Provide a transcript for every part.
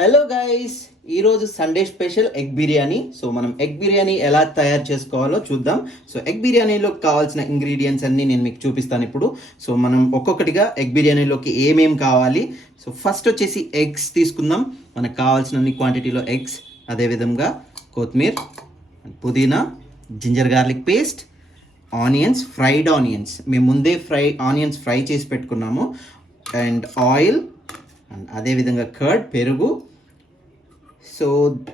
Hello guys, ఈరోజు Sunday special egg biryani. So మనం egg biryani ఎలా తయారు చేసుకోవాలో చూద్దాం. సో ఎగ్ బిర్యానీలో కావాల్సిన ఇంగ్రీడియంట్స్ అన్నీ నేను మీకు చూపిస్తాను ఇప్పుడు. సో మనం ఒక్కొక్కటిగా ఎగ్ బిర్యానీలోకి ఏమేం కావాలి. సో ఫస్ట్ వచ్చేసి ఎగ్స్ తీసుకుందాం. మనకు కావాల్సిన క్వాంటిటీలో ఎగ్స్, అదేవిధంగా కొత్తిమీర, పుదీనా, ginger garlic paste, onions, fried onions. మేము ముందే ఆనియన్స్ ఫ్రై చేసి పెట్టుకున్నాము. అండ్ ఆయిల్, అండ్ అదేవిధంగా కర్డ్, పెరుగు. సో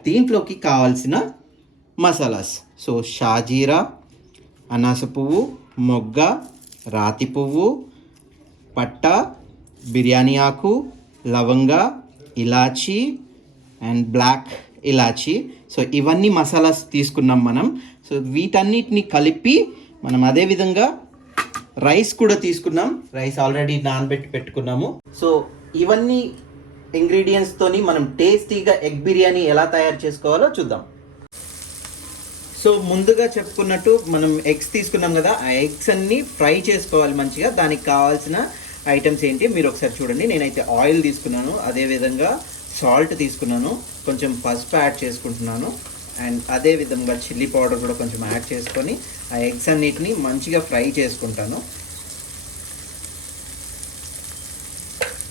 దీంట్లోకి కావాల్సిన మసాలాస్, సో షాజీరా, అనాస పువ్వు, మొగ్గ, రాతి పువ్వు, పట్ట, బిర్యానీ ఆకు, లవంగ, ఇలాచీ అండ్ బ్లాక్ ఇలాచీ. సో ఇవన్నీ మసాలాస్ తీసుకున్నాం మనం. సో వీటన్నిటిని కలిపి మనం అదేవిధంగా రైస్ కూడా తీసుకున్నాం. రైస్ ఆల్రెడీ నానబెట్టి పెట్టుకున్నాము. సో ఇవన్నీ ఇంగ్రీడియంట్స్తోని మనం టేస్టీగా ఎగ్ బిర్యానీ ఎలా తయారు చేసుకోవాలో చూద్దాం. సో ముందుగా చెప్పుకున్నట్టు మనం ఎగ్స్ తీసుకున్నాం కదా, ఆ ఎగ్స్ అన్నీ ఫ్రై చేసుకోవాలి మంచిగా. దానికి కావాల్సిన ఐటమ్స్ ఏంటి మీరు ఒకసారి చూడండి. నేనైతే ఆయిల్ తీసుకున్నాను, అదేవిధంగా సాల్ట్ తీసుకున్నాను, కొంచెం పసుపు యాడ్ చేసుకుంటున్నాను, అండ్ అదేవిధంగా చిల్లీ పౌడర్ కూడా కొంచెం యాడ్ చేసుకొని ఆ ఎగ్స్ అన్నిటిని మంచిగా ఫ్రై చేసుకుంటాను.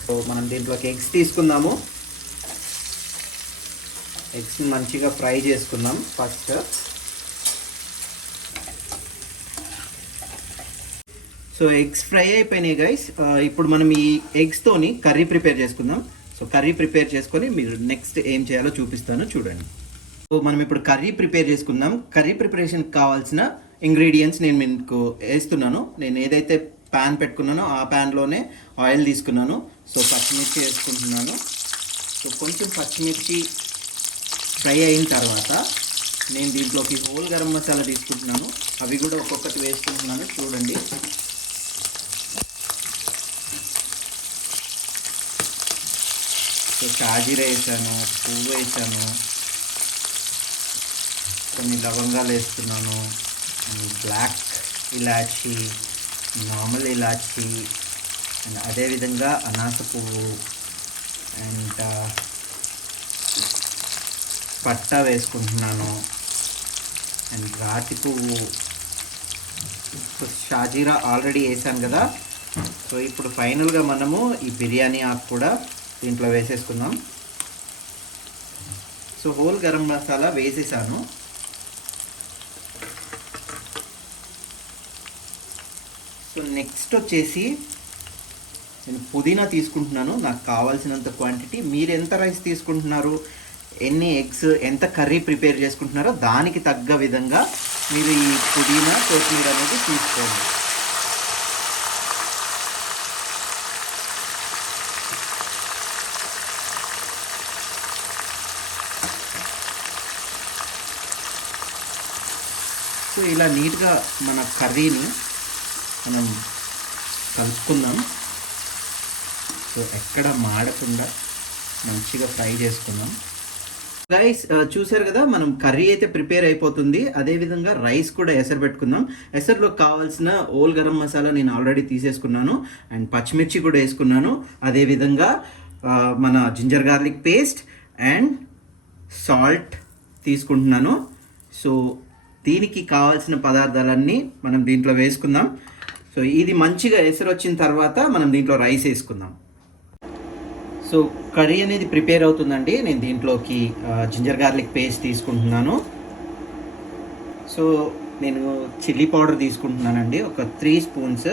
సో మనం దీంట్లోకి ఎగ్స్ తీసుకుందాము. ఎగ్స్ని మంచిగా ఫ్రై చేసుకుందాం ఫస్ట్. సో ఎగ్స్ ఫ్రై అయిపోయినాయి గైస్. ఇప్పుడు మనం ఈ ఎగ్స్తోని కర్రీ ప్రిపేర్ చేసుకుందాం. సో కర్రీ ప్రిపేర్ చేసుకొని మీరు నెక్స్ట్ ఏం చేయాలో చూపిస్తాను, చూడండి. సో మనం ఇప్పుడు కర్రీ ప్రిపేర్ చేసుకుందాం. కర్రీ ప్రిపరేషన్కి కావాల్సిన ఇంగ్రీడియంట్స్ నేను మీకు వేస్తున్నాను. నేను ఏదైతే ప్యాన్ పెట్టుకున్నానో ఆ ప్యాన్లోనే ఆయిల్ తీసుకున్నాను. సో పచ్చిమిర్చి వేసుకుంటున్నాను. సో కొంచెం పచ్చిమిర్చి ఫ్రై అయిన తర్వాత నేను దీంట్లోకి హోల్ గరం మసాలా తీసుకుంటున్నాను. అవి కూడా ఒక్కొక్కటి వేసుకుంటున్నాను, చూడండి. సో షాజీరా వేసాను, పువ్వు వేసాను, కొన్ని లవంగాలు వేస్తున్నాను, బ్లాక్ ఇలాచీ, నార్మల్ ఇలాచీ, అండ్ అదేవిధంగా అనాస పువ్వు అండ్ పట్టా వేసుకుంటున్నాను, అండ్ రాతి పువ్వు. సో షాజీరా ఆల్రెడీ వేసాను కదా. సో ఇప్పుడు ఫైనల్గా మనము ఈ బిర్యానీ ఆకు కూడా దీంట్లో వేసేసుకుందాం. సో హోల్ గరం మసాలా వేసేసాను. సో నెక్స్ట్ వచ్చేసి నేను పుదీనా తీసుకుంటున్నాను, నాకు కావాల్సినంత క్వాంటిటీ. మీరు ఎంత రైస్ తీసుకుంటున్నారు, ఎన్ని ఎగ్స్, ఎంత కర్రీ ప్రిపేర్ చేసుకుంటున్నారో దానికి తగ్గ విధంగా మీరు ఈ పుదీనా, కొత్తిమీర అనేది తీసుకోండి. సో ఇలా నీట్గా మన కర్రీని మనం కలుపుకుందాం. సో ఎక్కడ మాడకుండా మంచిగా ఫ్రై చేసుకుందాం. రైస్ చూసారు కదా, మనం కర్రీ అయితే ప్రిపేర్ అయిపోతుంది. అదేవిధంగా రైస్ కూడా ఎసరు పెట్టుకుందాం. ఎసరులో కావాల్సిన హోల్ గరం మసాలా నేను ఆల్రెడీ తీసేసుకున్నాను, అండ్ పచ్చిమిర్చి కూడా వేసుకున్నాను. అదేవిధంగా మన ginger garlic paste and salt తీసుకుంటున్నాను. సో దీనికి కావాల్సిన పదార్థాలన్నీ మనం దీంట్లో వేసుకుందాం. సో ఇది మంచిగా ఎసరు వచ్చిన తర్వాత మనం దీంట్లో రైస్ వేసుకుందాం. సో కర్రీ అనేది ప్రిపేర్ అవుతుందండి. నేను దీంట్లోకి జింజర్ గార్లిక్ పేస్ట్ తీసుకుంటున్నాను. సో నేను చిల్లీ పౌడర్ తీసుకుంటున్నానండి, ఒక 3 స్పూన్స్.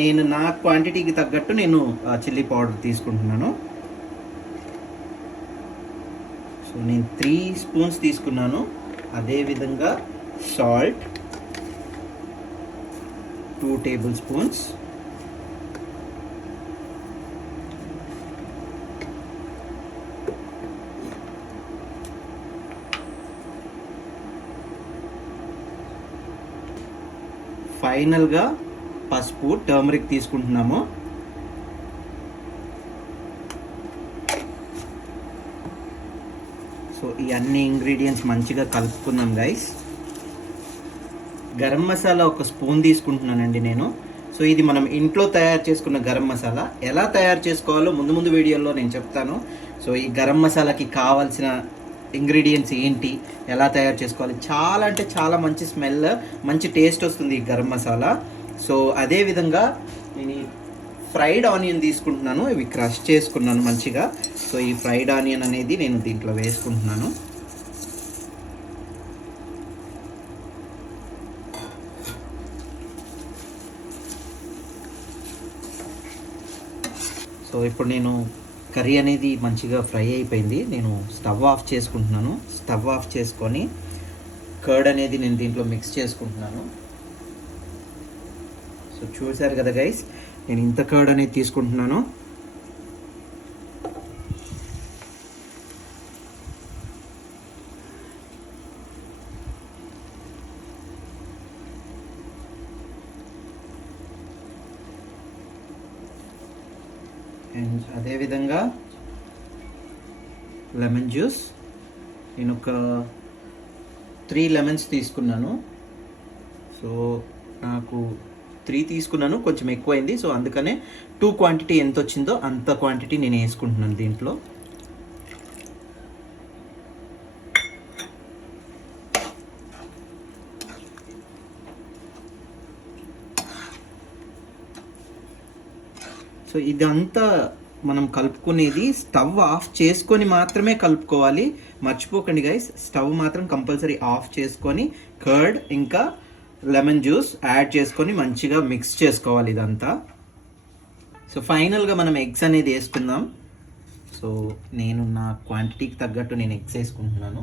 నేను నా క్వాంటిటీకి తగ్గట్టు నేను చిల్లీ పౌడర్ తీసుకుంటున్నాను. సో నేను 3 స్పూన్స్ తీసుకున్నాను. అదేవిధంగా సాల్ట్ 2 టేబుల్ స్పూన్స్, ఫైనల్గా పసుపు, టర్మరిక్ తీసుకుంటున్నాము. సో ఈ అన్ని ఇంగ్రీడియంట్స్ మంచిగా కలుపుకుందాం గైస్. గరం మసాలా ఒక స్పూన్ తీసుకుంటున్నానండి నేను. సో ఇది మనం ఇంట్లో తయారు చేసుకున్న గరం మసాలా. ఎలా తయారు చేసుకోవాలో ముందు వీడియోలో నేను చెప్తాను. సో ఈ గరం మసాలాకి కావాల్సిన ఇంగ్రీడియంట్స్ ఏంటి, ఎలా తయారు చేసుకోవాలి, చాలా అంటే చాలా మంచి స్మెల్, మంచి టేస్ట్ వస్తుంది ఈ గరం మసాలా. సో అదేవిధంగా నేను ఈ ఫ్రైడ్ ఆనియన్ తీసుకుంటున్నాను, ఇవి క్రష్ చేసుకున్నాను మంచిగా. సో ఈ ఫ్రైడ్ ఆనియన్ అనేది నేను దీంట్లో వేసుకుంటున్నాను. సో ఇప్పుడు నేను కర్రీ అనేది మంచిగా ఫ్రై అయిపోయింది. నేను స్టవ్ ఆఫ్ చేసుకుంటున్నాను. స్టవ్ ఆఫ్ చేసుకొని కర్డ్ అనేది నేను దీంట్లో మిక్స్ చేసుకుంటున్నాను. సో చూసారు కదా గైస్, నేను ఇంత కర్డ్ అనేది తీసుకుంటున్నాను. అండ్ అదేవిధంగా లెమన్ జ్యూస్, నేను ఒక 3 లెమన్స్ తీసుకున్నాను. సో నాకు 3 తీసుకున్నాను, కొంచెం ఎక్కువైంది. సో అందుకనే 2 క్వాంటిటీ ఎంత వచ్చిందో అంత క్వాంటిటీ నేను వేసుకుంటున్నాను దీంట్లో. సో ఇదంతా మనం కలుపుకునేది స్టవ్ ఆఫ్ చేసుకొని మాత్రమే కలుపుకోవాలి. మర్చిపోకండి గైస్, స్టవ్ మాత్రం కంపల్సరీ ఆఫ్ చేసుకొని కర్డ్ ఇంకా లెమన్ జ్యూస్ యాడ్ చేసుకొని మంచిగా మిక్స్ చేసుకోవాలి ఇదంతా. సో ఫైనల్గా మనం ఎగ్స్ అనేది వేసుకుందాం. సో నేను నా క్వాంటిటీకి తగ్గట్టు నేను ఎగ్స్ వేసుకుంటున్నాను.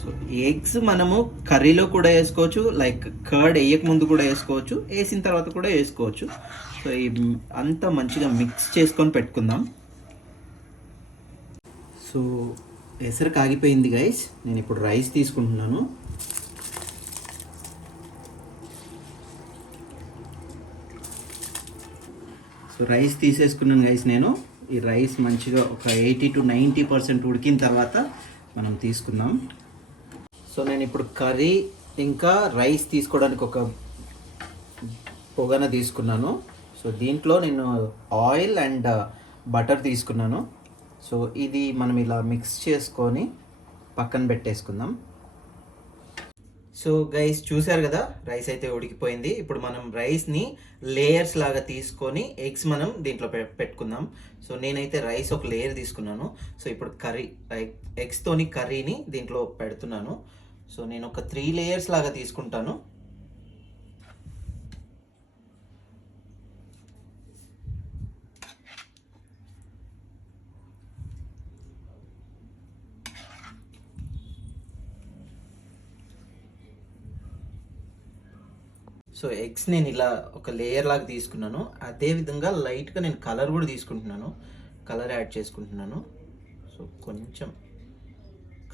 సో ఎగ్స్ మనము కర్రీలో కూడా వేసుకోవచ్చు, లైక్ కర్డ్ వేయక ముందు కూడా వేసుకోవచ్చు, వేసిన తర్వాత కూడా వేసుకోవచ్చు. సో అంతా మంచిగా మిక్స్ చేసుకొని పెట్టుకుందాం. సో ఎసరు కాగిపోయింది గైస్, నేను ఇప్పుడు రైస్ తీసుకుంటున్నాను. సో రైస్ తీసేసుకున్నాను గైస్. నేను ఈ రైస్ మంచిగా ఒక 80 to 90% ఉడికిన తర్వాత మనం తీసుకుందాం. సో నేను ఇప్పుడు కర్రీ ఇంకా రైస్ తీసుకోవడానికి ఒక పొగన తీసుకున్నాను. సో దీంట్లో నేను ఆయిల్ అండ్ బటర్ తీసుకున్నాను. సో ఇది మనం ఇలా మిక్స్ చేసుకొని పక్కన పెట్టేసుకుందాం. సో గైస్ చూసారు కదా, రైస్ అయితే ఉడికిపోయింది. ఇప్పుడు మనం రైస్ని లేయర్స్ లాగా తీసుకొని ఎగ్స్ మనం దీంట్లో పెట్టుకుందాం. సో నేనైతే రైస్ ఒక లేయర్ తీసుకున్నాను. సో ఇప్పుడు కర్రీ ఎగ్స్తోని కర్రీని దీంట్లో పెడుతున్నాను. సో నేను ఒక 3 లేయర్స్ లాగా తీసుకుంటాను. సో ఎగ్స్ నేను ఇలా ఒక లేయర్ లాగా తీసుకున్నాను. అదేవిధంగా లైట్గా నేను కలర్ కూడా తీసుకుంటున్నాను, కలర్ యాడ్ చేసుకుంటున్నాను. సో కొంచెం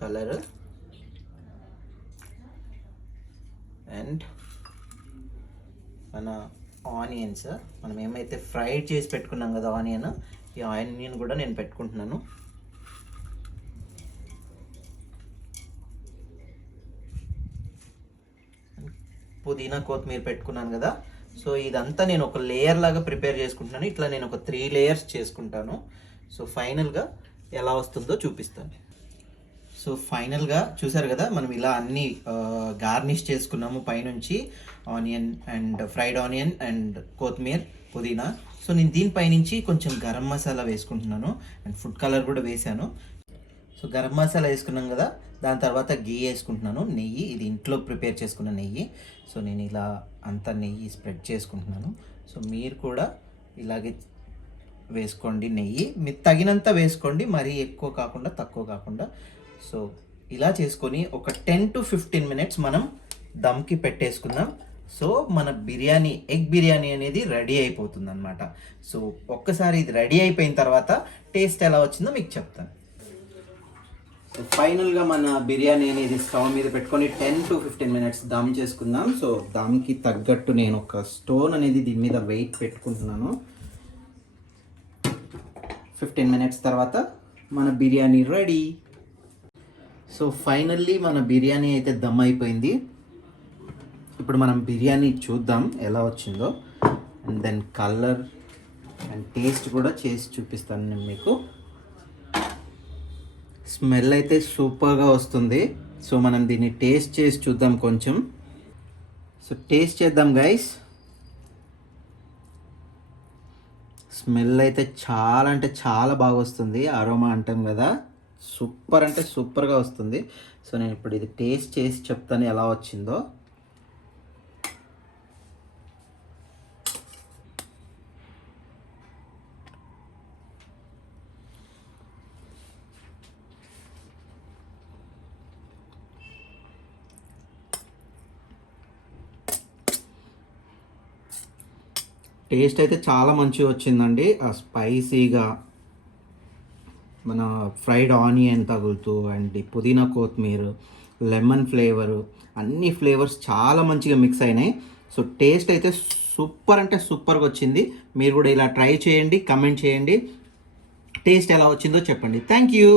కలర్ అండ్ మన ఆనియన్స్, మనం ఏమైతే ఫ్రైడ్ చేసి పెట్టుకున్నాం కదా ఆనియన్, ఈ ఆనియన్ కూడా నేను పెట్టుకుంటున్నాను. పుదీనా కొత్తిమీర పెట్టుకున్నాను కదా. సో ఇదంతా నేను ఒక లేయర్ లాగా ప్రిపేర్ చేసుకుంటున్నాను. ఇట్లా నేను ఒక 3 లేయర్స్ చేసుకుంటాను. సో ఫైనల్గా ఎలా వస్తుందో చూపిస్తాను. సో ఫైనల్గా చూసారు కదా, మనం ఇలా అన్నీ గార్నిష్ చేసుకున్నాము పైనుంచి onion and fried onion and కొత్తిమీర పుదీనా. సో నేను దీనిపైనుంచి కొంచెం గరం మసాలా వేసుకుంటున్నాను అండ్ ఫుడ్ కలర్ కూడా వేసాను. సో గరం మసాలా వేసుకున్నాం కదా, దాని తర్వాత గీ వేసుకుంటున్నాను, నెయ్యి, ఇది ఇంట్లో ప్రిపేర్ చేసుకున్న నెయ్యి. సో నేను ఇలా అంతా నెయ్యి స్ప్రెడ్ చేసుకుంటున్నాను. సో మీరు కూడా ఇలాగే వేసుకోండి, నెయ్యి మీరు తగినంత వేసుకోండి, మరీ ఎక్కువ కాకుండా తక్కువ కాకుండా. సో ఇలా చేసుకొని ఒక 10 to 15 minutes మనం దమ్కి పెట్టేసుకుందాం. సో మన బిర్యానీ, ఎగ్ బిర్యానీ అనేది రెడీ అయిపోతుంది అనమాట. సో ఒక్కసారి ఇది రెడీ అయిపోయిన తర్వాత టేస్ట్ ఎలా వచ్చిందో మీకు చెప్తాను. సో ఫైనల్గా మన బిర్యానీ అనేది స్టవ్ మీద పెట్టుకొని 10 to 15 minutes దమ్ చేసుకుందాం. సో దమ్కి తగ్గట్టు నేను ఒక స్టోన్ అనేది దీని మీద వెయిట్ పెట్టుకుంటున్నాను. 15 minutes తర్వాత మన బిర్యానీ రెడీ. సో ఫైనల్లీ మన బిర్యానీ అయితే దమ్ అయిపోయింది. ఇప్పుడు మనం బిర్యానీ చూద్దాం ఎలా వచ్చిందో, and then colour and taste కూడా చేసి చూపిస్తాను నేను మీకు. స్మెల్ అయితే సూపర్గా వస్తుంది. సో మనం దీన్ని టేస్ట్ చేసి చూద్దాం కొంచెం. సో టేస్ట్ చేద్దాం గైస్. స్మెల్ అయితే చాలా అంటే చాలా బాగా వస్తుంది. అరోమా అంటాం కదా, సూపర్ అంటే సూపర్గా వస్తుంది. సో నేను ఇప్పుడు ఇది టేస్ట్ చేసి చెప్తాను ఎలా వచ్చిందో. టేస్ట్ అయితే చాలా మంచిగా వచ్చిందండి. ఆ స్పైసీగా మన ఫ్రైడ్ ఆనియన్ తగులుతూ అండ్ ఈ పుదీనా కొత్తిమీర, లెమన్ ఫ్లేవరు, అన్ని ఫ్లేవర్స్ చాలా మంచిగా మిక్స్ అయినాయి. సో టేస్ట్ అయితే సూపర్ అంటే సూపర్గా వచ్చింది. మీరు కూడా ఇలా ట్రై చేయండి, కమెంట్ చేయండి, టేస్ట్ ఎలా వచ్చిందో చెప్పండి. Thank you.